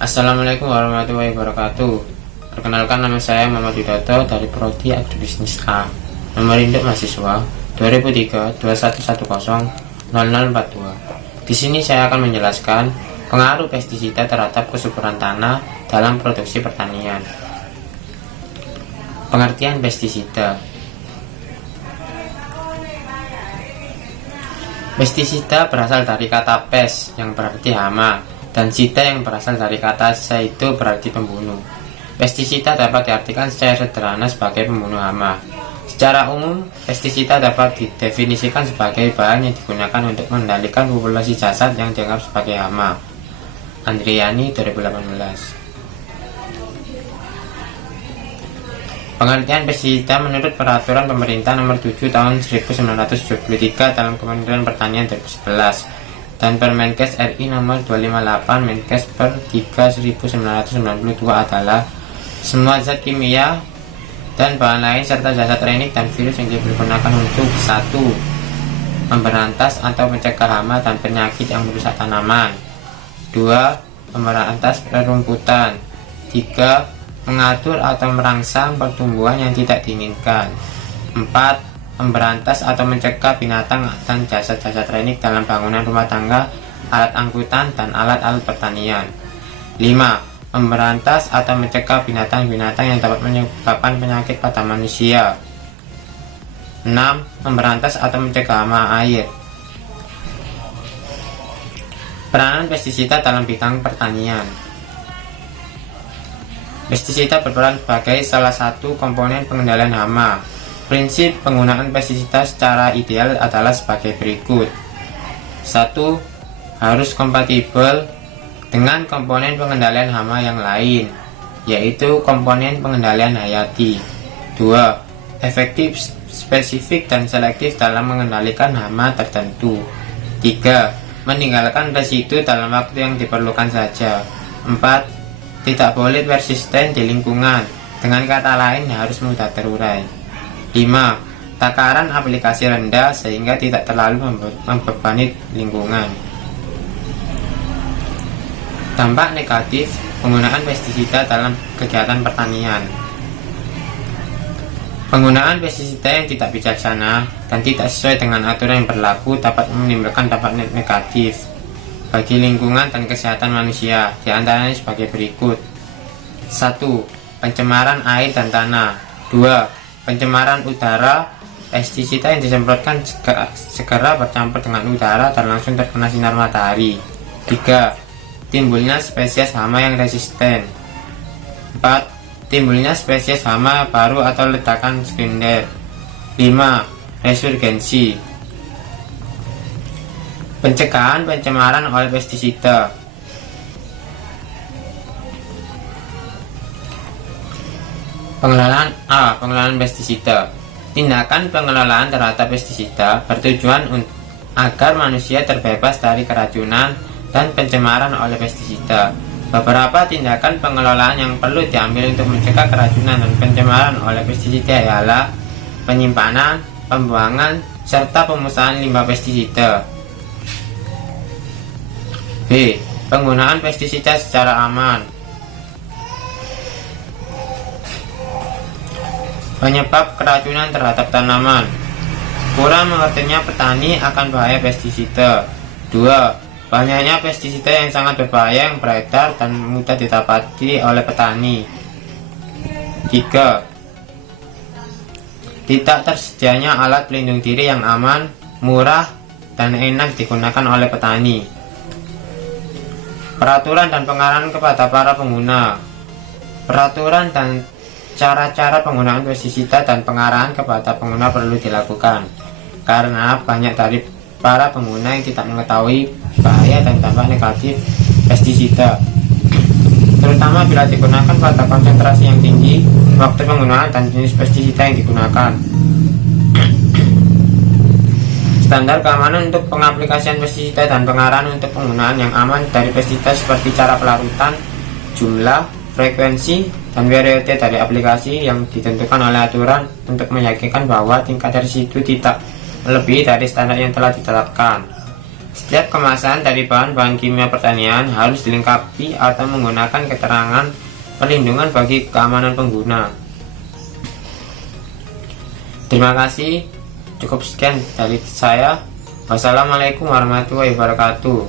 Assalamualaikum warahmatullahi wabarakatuh. Perkenalkan, nama saya Muhammad Widodo dari Prodi Agribisnis A. Nomor induk mahasiswa 2003 2110 0042. Di sini saya akan menjelaskan pengaruh pestisida terhadap kesuburan tanah dalam produksi pertanian. Pengertian pestisida. Pestisida berasal dari kata pes yang berarti hama, dan sida yang berasal dari kata saido berarti pembunuh. Pestisida dapat diartikan secara sederhana sebagai pembunuh hama. Secara umum, pestisida dapat didefinisikan sebagai bahan yang digunakan untuk mengendalikan populasi jasad yang dianggap sebagai hama. Andriani 2018. Pengertian pestisida menurut Peraturan Pemerintah Nomor 7 Tahun 1973 dalam Kementerian Pertanian 2011 dan Permenkes RI Nomor 258 Menkes per 3.1992 adalah semua zat kimia dan bahan lain serta zat renik dan virus yang digunakan untuk 1. Memberantas atau mencegah hama dan penyakit yang merusak tanaman. 2. Memberantas rerumputan. 3. Mengatur atau merangsang pertumbuhan yang tidak diinginkan. 4. Memberantas atau mencegah binatang dan jasad-jasad renik dalam bangunan rumah tangga, alat angkutan, dan alat-alat pertanian. 5. Memberantas atau mencegah binatang-binatang yang dapat menyebabkan penyakit pada manusia. 6. Memberantas atau mencegah hama air. Peranan pestisida dalam bidang pertanian. Pestisida berperan sebagai salah satu komponen pengendalian hama. Prinsip penggunaan pestisida secara ideal adalah sebagai berikut. 1. Harus kompatibel dengan komponen pengendalian hama yang lain, yaitu komponen pengendalian hayati. 2. Efektif, spesifik, dan selektif dalam mengendalikan hama tertentu. 3. Meninggalkan residu dalam waktu yang diperlukan saja. 4. Tidak boleh persisten di lingkungan, dengan kata lain harus mudah terurai. 5. Takaran aplikasi rendah sehingga tidak terlalu membebani lingkungan. Dampak negatif penggunaan pestisida dalam kegiatan pertanian. Penggunaan pestisida yang tidak bijaksana dan tidak sesuai dengan aturan yang berlaku dapat menimbulkan dampak negatif bagi lingkungan dan kesehatan manusia, diantaranya sebagai berikut. 1. Pencemaran air dan tanah. 2. Pencemaran udara. Pestisida yang disemprotkan segera bercampur dengan udara dan langsung terkena sinar matahari. 3. Timbulnya spesies hama yang resisten. 4. Timbulnya spesies hama baru atau ledakan sekunder. 5. Resurgensi. Pencegahan pencemaran oleh pestisida. Pengelolaan pestisida. Tindakan pengelolaan terhadap pestisida bertujuan agar manusia terbebas dari keracunan dan pencemaran oleh pestisida. Beberapa tindakan pengelolaan yang perlu diambil untuk mencegah keracunan dan pencemaran oleh pestisida ialah penyimpanan, pembuangan, serta pemusnahan limbah pestisida. B. Penggunaan pestisida secara aman. Penyebab keracunan terhadap tanaman. Kurang mengertinya petani akan bahaya pestisida. 2. Banyaknya pestisida yang sangat berbahaya yang beredar dan mudah didapati oleh petani. 3. Tidak tersedianya alat pelindung diri yang aman, murah, dan enak digunakan oleh petani. Peraturan dan pengarahan kepada para pengguna. Peraturan dan cara-cara penggunaan pestisida dan pengarahan kepada pengguna perlu dilakukan, karena banyak dari para pengguna yang tidak mengetahui bahaya dan dampak negatif pestisida, terutama bila digunakan pada konsentrasi yang tinggi, waktu penggunaan, dan jenis pestisida yang digunakan. Standar keamanan untuk pengaplikasian pestisida dan pengarahan untuk penggunaan yang aman dari pestisida seperti cara pelarutan, jumlah, frekuensi, dan periode dari aplikasi yang ditentukan oleh aturan untuk meyakinkan bahwa tingkat residu tidak melebihi dari standar yang telah ditetapkan. Setiap kemasan dari bahan-bahan kimia pertanian harus dilengkapi atau menggunakan keterangan perlindungan bagi keamanan pengguna. Terima kasih. Cukup sekian dari saya. Wassalamualaikum warahmatullahi wabarakatuh.